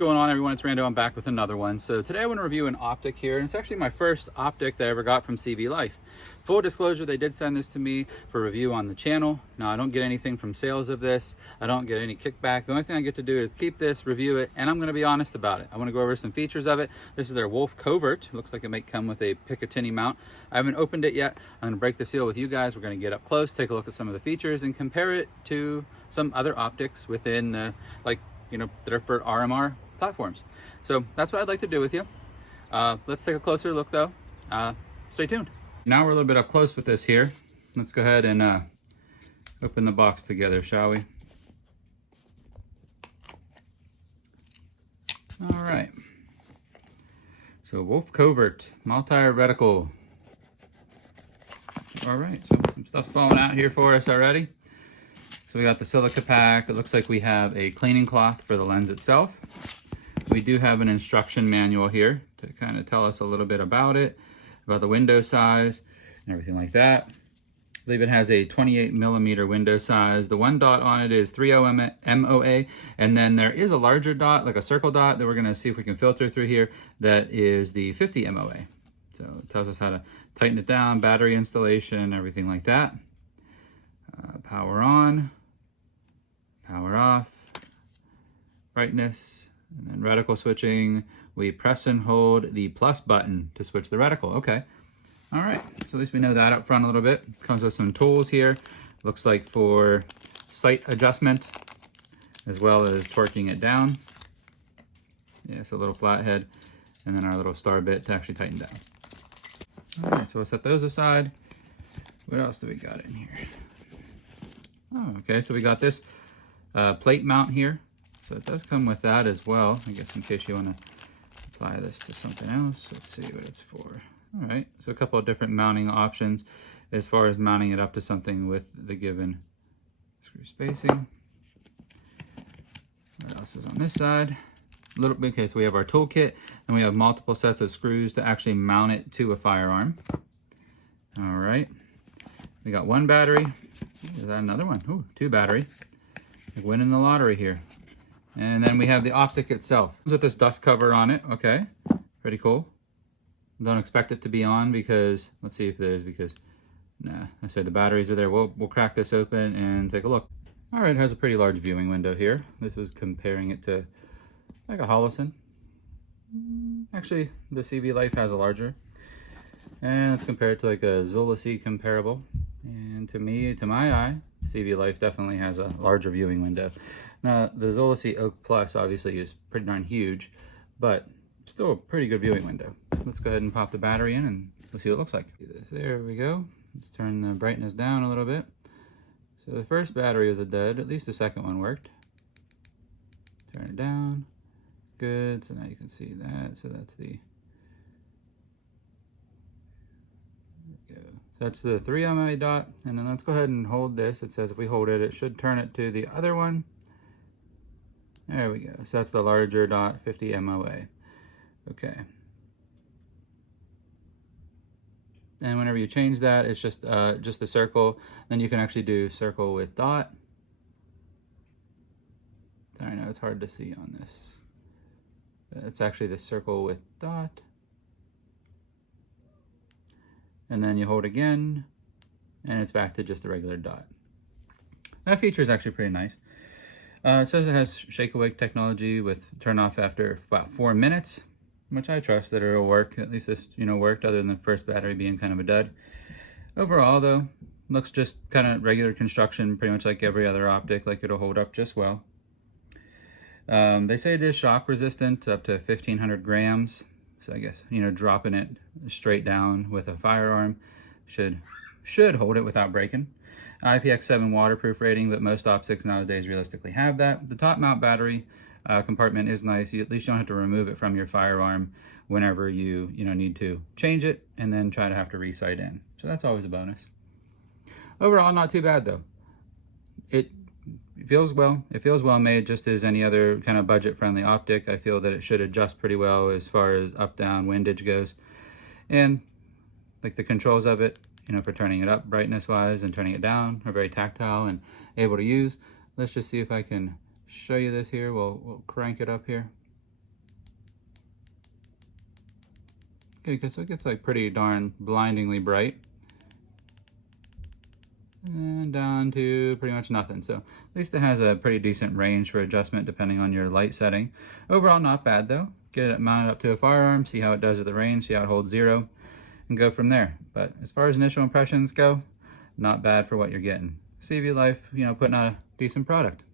Going on, everyone? It's Rando. I'm back with another one. So today I want to review an Optic here, and it's actually my first Optic that I ever got from CVLife. Full disclosure, they did send this to me for review on the channel. Now, I don't get anything from sales of this. I don't get any kickback. The only thing I get to do is keep this, review it, and I'm going to be honest about it. I want to go over some features of it. This is their Wolf Covert. Looks like it might come with a Picatinny mount. I haven't opened it yet. I'm going to break the seal with you guys. We're going to get up close, take a look at some of the features, and compare it to some other Optics within, that are for RMR platforms. So that's what I'd like to do with you. Let's take a closer look though. Stay tuned. Now we're a little bit up close with this here. Let's go ahead and open the box together, shall we? All right. So Wolf Covert, multi-reticle. All right, so some stuff's falling out here for us already. So we got the silica pack. It looks like we have a cleaning cloth for the lens itself. We do have an instruction manual here to kind of tell us a little bit about it, about the window size and everything like that. I believe it has a 28mm window size. The one dot on it is 30 MOA, and then there is a larger dot, like a circle dot, that we're gonna see if we can filter through here. That is the 50 MOA. So it tells us how to tighten it down, battery installation, everything like that. Power on, power off, brightness, and then reticle switching. We press and hold the plus button to switch the reticle. Okay. All right. So at least we know that up front a little bit. Comes with some tools here. Looks like for sight adjustment, as well as torquing it down. Yeah, so a little flathead, and then our little star bit to actually tighten down. All right, so we'll set those aside. What else do we got in here? Oh, okay, so we got this plate mount here. So it does come with that as well, I guess, in case you want to apply this to something else. Let's see what it's for. All right, so a couple of different mounting options as far as mounting it up to something with the given screw spacing. What else is on this side? A little bit, okay, so we have our toolkit, and we have multiple sets of screws to actually mount it to a firearm. All right, we got one battery. Is that another one? Ooh, two battery. Like winning the lottery here. And then we have the Optic itself. Comes with this dust cover on it. Okay, pretty cool. Don't expect it to be on because, let's see if there's, because, nah, I said the batteries are there. We'll crack this open and take a look. All right, it has a pretty large viewing window here. This is comparing it to like a Holosun. Actually, the CVLife has a larger. And let's compare it to like a Zulasi comparable. And to me, to my eye, CVLife definitely has a larger viewing window. Now, the Zulasi Oak Plus obviously is pretty darn huge, but still a pretty good viewing window. Let's go ahead and pop the battery in and we'll see what it looks like. There we go. Let's turn the brightness down a little bit. So the first battery was a dud, at least the second one worked. Turn it down. Good, so now you can see that. So that's the, that's the 3 MOA dot, and then let's go ahead and hold this. It says if we hold it, it should turn it to the other one. There we go. So that's the larger dot, 50 MOA. Okay. And whenever you change that, it's just the circle. Then you can actually do circle with dot. I know it's hard to see on this. It's actually the circle with dot. And then you hold again, and it's back to just a regular dot. That feature is actually pretty nice. It says it has shake awake technology with turn off after about 4 minutes, which I trust that it'll work. At least this, worked, other than the first battery being kind of a dud. Overall, though, looks just kind of regular construction, pretty much like every other Optic. Like, it'll hold up just well. They say it is shock resistant up to 1,500 grams. So I guess, dropping it straight down with a firearm should hold it without breaking. IPX7 waterproof rating, but most Optics nowadays realistically have that. The top mount battery compartment is nice. At least you don't have to remove it from your firearm whenever you need to change it and then try to have to re-sight in. So that's always a bonus. Overall, not too bad though. It feels well. It feels well made, just as any other kind of budget-friendly Optic. I feel that it should adjust pretty well as far as up-down windage goes. And like the controls of it, for turning it up brightness-wise and turning it down are very tactile and able to use. Let's just see if I can show you this here. We'll crank it up here. Okay, so it gets like pretty darn blindingly bright. And down to pretty much nothing. So at least it has a pretty decent range for adjustment depending on your light setting. Overall, not bad though. Get it mounted up to a firearm, see how it does at the range, see how it holds 0, and go from there. But as far as initial impressions go, not bad for what you're getting. CVLife, putting out a decent product.